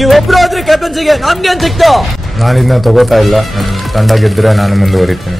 ನೀವೊಬ್ರು ಆದ್ರೆ ಕ್ಯಾಪ್ಟನ್ಸಿಗೆ ನಮ್ಗೆ ಏನ್ ಸಿಕ್ತು? ನಾನು ಇದನ್ನ ತಗೋತಾ ಇಲ್ಲ. ನನ್ನ ತಂಡ ಗೆದ್ರೆ ನಾನು ಮುಂದುವರಿತೀನಿ.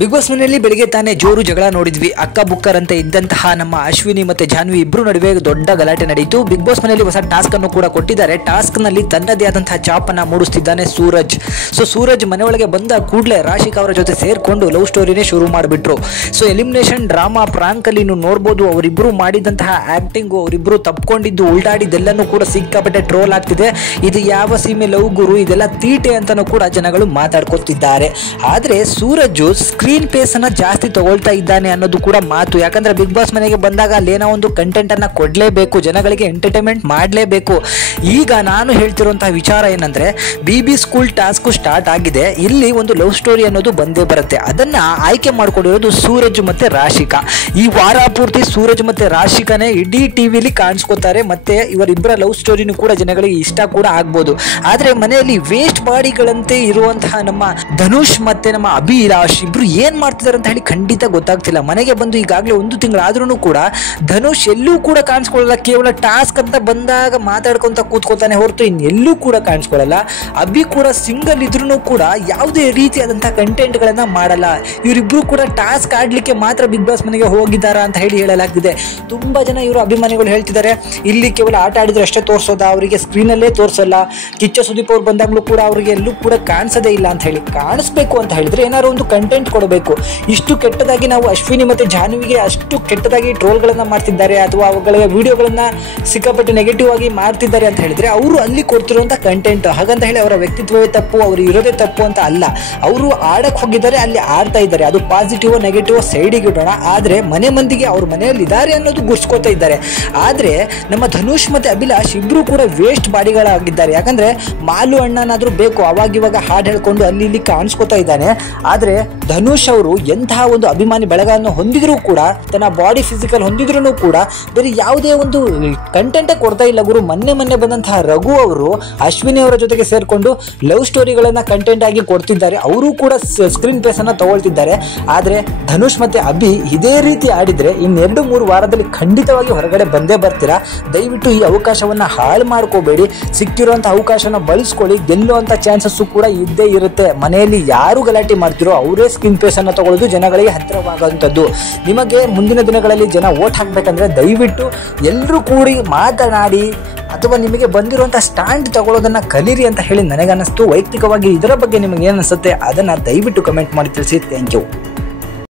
ಬಿಗ್ ಬಾಸ್ ಮನೆಯಲ್ಲಿ ಬೆಳಿಗ್ಗೆ ತಾನೇ ಜೋರು ಜಗಳ ನೋಡಿದ್ವಿ. ಅಕ್ಕ ಬುಕ್ಕರಂತೆ ಇದ್ದಂತಹ ನಮ್ಮ ಅಶ್ವಿನಿ ಮತ್ತೆ ಜಾನ್ವಿ ಇಬ್ರು ನಡುವೆ ದೊಡ್ಡ ಗಲಾಟೆ ನಡೆಯಿತು. ಬಿಗ್ ಬಾಸ್ ಮನೆಯಲ್ಲಿ ಹೊಸ ಟಾಸ್ಕ್ ಅನ್ನು ಕೂಡ ಕೊಟ್ಟಿದ್ದಾರೆ. ಟಾಸ್ಕ್ ನಲ್ಲಿ ತನ್ನದೇ ಆದಂತಹ ಚಾಪ್ ಅನ್ನ ಮೂಡಿಸ್ತಿದ್ದಾನೆ ಸೂರಜ್. ಸೊ ಸೂರಜ್ ಮನೆ ಒಳಗೆ ಬಂದ ಕೂಡಲೇ ರಾಶಿಕಾ ಅವರ ಜೊತೆ ಸೇರ್ಕೊಂಡು ಲವ್ ಸ್ಟೋರಿನೇ ಶುರು ಮಾಡಿಬಿಟ್ರು. ಸೊ ಎಲಿಮಿನೇಷನ್ ಡ್ರಾಮಾ ಪ್ರಾಂಕ್ ಅಲ್ಲಿ ನೀವು ನೋಡಬಹುದು ಅವರಿಬ್ರು ಮಾಡಿದಂತಹ ಆಕ್ಟಿಂಗು, ಅವರಿಬ್ರು ತಪ್ಕೊಂಡಿದ್ದು ಉಲ್ಟಾಡಿದ್ದೆಲ್ಲನೂ ಕೂಡ ಸಿಕ್ಕಾಪಟ್ಟೆ ಟ್ರೋಲ್ ಆಗ್ತಿದೆ. ಇದು ಯಾವ ಸೀಮೆ ಲವ್ ಗುರು, ಇದೆಲ್ಲ ತೀಟೆ ಅಂತಾನೂ ಕೂಡ ಜನಗಳು ಮಾತಾಡ್ಕೊತಿದ್ದಾರೆ. ಆದ್ರೆ ಸೂರಜ್ ಸ್ಕ್ರೀನ್ ಪೇಸ್ ಅನ್ನ ಜಾಸ್ತಿ ತಗೊಳ್ತಾ ಇದ್ದಾನೆ ಅನ್ನೋದು ಕೂಡ ಮಾತು. ಯಾಕಂದ್ರೆ ಬಿಗ್ ಬಾಸ್ ಮನೆಗೆ ಬಂದಾಗ ಅಲ್ಲೇನೋ ಒಂದು ಕಂಟೆಂಟ್ ಅನ್ನ ಕೊಡ್ಲೇಬೇಕು, ಜನಗಳಿಗೆ ಎಂಟರ್ಟೈನ್ಮೆಂಟ್ ಮಾಡಲೇಬೇಕು. ಈಗ ನಾನು ಹೇಳ್ತಿರುವಂತಹ ವಿಚಾರ ಏನಂದ್ರೆ BB ಸ್ಕೂಲ್ ಟಾಸ್ಕ್ ಸ್ಟಾರ್ಟ್ ಆಗಿದೆ. ಇಲ್ಲಿ ಒಂದು ಲವ್ ಸ್ಟೋರಿ ಅನ್ನೋದು ಬಂದೇ ಬರುತ್ತೆ. ಅದನ್ನ ಆಯ್ಕೆ ಮಾಡ್ಕೊಂಡಿರೋದು ಸೂರಜ್ ಮತ್ತೆ ರಾಶಿಕಾ. ಈ ವಾರ ಪೂರ್ತಿ ಸೂರಜ್ ಮತ್ತೆ ರಾಶಿಕಾನೇ ಇಡೀ ಟಿವಿಲಿ ಕಾಣಿಸ್ಕೊತಾರೆ. ಮತ್ತೆ ಇವರಿಬ್ಬರ ಲವ್ ಸ್ಟೋರಿನೂ ಕೂಡ ಜನಗಳಿಗೆ ಇಷ್ಟ ಕೂಡ ಆಗ್ಬೋದು. ಆದ್ರೆ ಮನೆಯಲ್ಲಿ ವೇಸ್ಟ್ ಬಾಡಿಗಳಂತೆ ಇರುವಂತಹ ನಮ್ಮ ಧನುಷ್ ಮತ್ತೆ ನಮ್ಮ ಅಭಿಲಾಷ್ ಇಬ್ರು ಏನ್ ಮಾಡ್ತಿದ್ದಾರೆ ಅಂತ ಹೇಳಿ ಖಂಡಿತ ಗೊತ್ತಾಗ್ತಿಲ್ಲ. ಮನೆಗೆ ಬಂದು ಈಗಾಗಲೇ 1 ತಿಂಗಳಾದ್ರೂ ಕೂಡ ಧನುಷ್ ಎಲ್ಲೂ ಕೂಡ ಕಾಣಿಸ್ಕೊಳ್ಳಲ್ಲ. ಕೇವಲ ಟಾಸ್ಕ್ ಅಂತ ಬಂದಾಗ ಮಾತಾಡ್ಕೊಂತ ಕೂತ್ಕೊತಾನೆ ಹೊರತು ಇನ್ನೆಲ್ಲೂ ಕೂಡ ಕಾಣಿಸ್ಕೊಳ್ಳಲ್ಲ. ಅಭಿ ಕೂಡ ಸಿಂಗಲ್ ಇದ್ರೂ ಕೂಡ ಯಾವುದೇ ರೀತಿಯಾದಂತಹ ಕಂಟೆಂಟ್ ಗಳನ್ನ ಮಾಡಲ್ಲ. ಇವರಿಬ್ರು ಕೂಡ ಟಾಸ್ಕ್ ಆಡ್ಲಿಕ್ಕೆ ಮಾತ್ರ ಬಿಗ್ ಬಾಸ್ ಮನೆಗೆ ಹೋಗಿದ್ದಾರಾ ಅಂತ ಹೇಳಿ ಹೇಳಲಾಗ್ತಿದೆ. ತುಂಬಾ ಜನ ಇವರು ಅಭಿಮಾನಿಗಳು ಹೇಳ್ತಿದ್ದಾರೆ ಇಲ್ಲಿ ಕೇವಲ ಆಟ ಆಡಿದ್ರೆ ಅಷ್ಟೇ ತೋರಿಸೋದ, ಅವರಿಗೆ ಸ್ಕ್ರೀನ್ ಅಲ್ಲೇ ತೋರಿಸಲ್ಲ. ಕಿಚ್ಚ ಸುದೀಪ್ ಅವ್ರು ಬಂದಾಗ್ಲೂ ಕೂಡ ಅವರಿಗೆ ಎಲ್ಲೂ ಕೂಡ ಕಾಣಿಸೋದೇ ಇಲ್ಲ ಅಂತ ಹೇಳಿ. ಕಾಣಿಸ್ಬೇಕು ಅಂತ ಹೇಳಿದ್ರೆ ಏನಾದ್ರು ಒಂದು ಕಂಟೆಂಟ್ ಕೊಡಬೇಕು. ಇಷ್ಟು ಕೆಟ್ಟದಾಗಿ ನಾವು ಅಶ್ವಿನಿ ಮತ್ತೆ ಜಾನ್ವಿಗೆ ಅಷ್ಟು ಕೆಟ್ಟದಾಗಿ ಟ್ರೋಲ್ಗಳನ್ನ ಮಾಡ್ತಿದ್ದಾರೆ ಅಥವಾ ಅವುಗಳ ವಿಡಿಯೋಗಳನ್ನ ಸಿಕ್ಕಾಪಟ್ಟೆ ನೆಗೆಟಿವ್ ಆಗಿ ಮಾಡ್ತಿದ್ದಾರೆ ಅಂತ ಹೇಳಿದ್ರೆ ಅವರು ಅಲ್ಲಿ ಕೊಡ್ತಿರುವಂತ ಕಂಟೆಂಟ್. ಹಾಗಂತ ಹೇಳಿ ಅವರ ವ್ಯಕ್ತಿತ್ವವೇ ತಪ್ಪು, ಅವರು ಇರೋದೇ ತಪ್ಪು ಅಂತ ಅಲ್ಲ. ಅವರು ಆಡಕ್ ಹೋಗಿದ್ದಾರೆ, ಅಲ್ಲಿ ಆಡ್ತಾ ಇದ್ದಾರೆ. ಅದು ಪಾಸಿಟಿವ್ ನೆಗೆಟಿವ್ ಸೈಡಿಗೆ ಇಡೋಣ. ಆದ್ರೆ ಮನೆ ಮಂದಿಗೆ ಅವ್ರ ಮನೆಯಲ್ಲಿ ಇದ್ದಾರೆ ಅನ್ನೋದು ಗುರ್ಸ್ಕೊತಾ ಇದ್ದಾರೆ. ಆದ್ರೆ ನಮ್ಮ ಧನುಷ್ ಮತ್ತೆ ಅಭಿಲಾಷ್ ಇಬ್ರು ಕೂಡ ವೇಸ್ಟ್ ಬಾಡಿಗಳಾಗಿದ್ದಾರೆ. ಯಾಕಂದ್ರೆ ಮಾಲು ಅಣ್ಣನಾದ್ರೂ ಬೇಕು, ಅವಾಗಿವಾಗ ಹಾಡು ಹೇಳ್ಕೊಂಡು ಅಲ್ಲಿ ಇಲ್ಲಿ ಕಾಣಿಸ್ಕೊತಾ ಇದ್ದಾನೆ. ಆದ್ರೆ ಧನುಷ್ ಅವರು ಎಂತಹ ಒಂದು ಅಭಿಮಾನಿ ಬೆಳಗನ್ನು ಹೊಂದಿದ್ರು ಕೂಡ, ತನ್ನ ಬಾಡಿ ಫಿಸಿಕಲ್ ಹೊಂದಿದ್ರು ಕೂಡ ಬೇರೆ ಯಾವುದೇ ಒಂದು ಕಂಟೆಂಟೇ ಕೊಡ್ತಾ ಇಲ್ಲ ಗುರು. ಮೊನ್ನೆ ಬಂದಂತಹ ರಘು ಅವರು ಅಶ್ವಿನಿ ಅವರ ಜೊತೆಗೆ ಸೇರ್ಕೊಂಡು ಲವ್ ಸ್ಟೋರಿಗಳನ್ನ ಕಂಟೆಂಟ್ ಆಗಿ ಕೊಡ್ತಿದ್ದಾರೆ. ಅವರು ಕೂಡ ಸ್ಕ್ರೀನ್ ಪೇಸ್ ಅನ್ನ ತಗೊಳ್ತಿದ್ದಾರೆ. ಆದ್ರೆ ಧನುಷ್ ಮತ್ತೆ ಅಭಿ ಇದೇ ರೀತಿ ಆಡಿದ್ರೆ ಇನ್ನು2-3 ವಾರದಲ್ಲಿ ಖಂಡಿತವಾಗಿ ಹೊರಗಡೆ ಬಂದೇ ಬರ್ತೀರಾ. ದಯವಿಟ್ಟು ಈ ಅವಕಾಶವನ್ನ ಹಾಳು ಮಾಡ್ಕೋಬೇಡಿ. ಸಿಕ್ಕಿರುವಂತ ಅವಕಾಶನ ಬಳಸ್ಕೊಳ್ಳಿ. ಗೆಲ್ಲುವಂತ ಚಾನ್ಸಸ್ ಕೂಡ ಇದ್ದೇ ಇರುತ್ತೆ. ಮನೆಯಲ್ಲಿ ಯಾರು ಗಲಾಟೆ ಮಾಡ್ತಿರೋ ಅವರೇ ಸ್ಕ್ರೀನ್ ಪೇಸ್ ಅನ್ನ ತಗೊಳ್ಳೋದು ಜನಗಳಿಗೆ ಹತ್ತಿರವಾಗುವಂಥದ್ದು. ನಿಮಗೆ ಮುಂದಿನ ದಿನಗಳಲ್ಲಿ ಜನ ವೋಟ್ ಹಾಕ್ಬೇಕಂದ್ರೆ ದಯವಿಟ್ಟು ಎಲ್ಲರೂ ಕೂಡಿ ಮಾತನಾಡಿ ಅಥವಾ ನಿಮಗೆ ಬಂದಿರುವಂಥ ಸ್ಟ್ಯಾಂಡ್ ತಗೊಳ್ಳೋದನ್ನ ಕಲೀರಿ ಅಂತ ಹೇಳಿ ನನಗನ್ನಿಸ್ತು. ವೈಯಕ್ತಿಕವಾಗಿ ಇದರ ಬಗ್ಗೆ ನಿಮಗೆ ಏನು ಅನಿಸುತ್ತೆ ಅದನ್ನ ದಯವಿಟ್ಟು ಕಮೆಂಟ್ ಮಾಡಿ ತಿಳಿಸಿ. Thank you.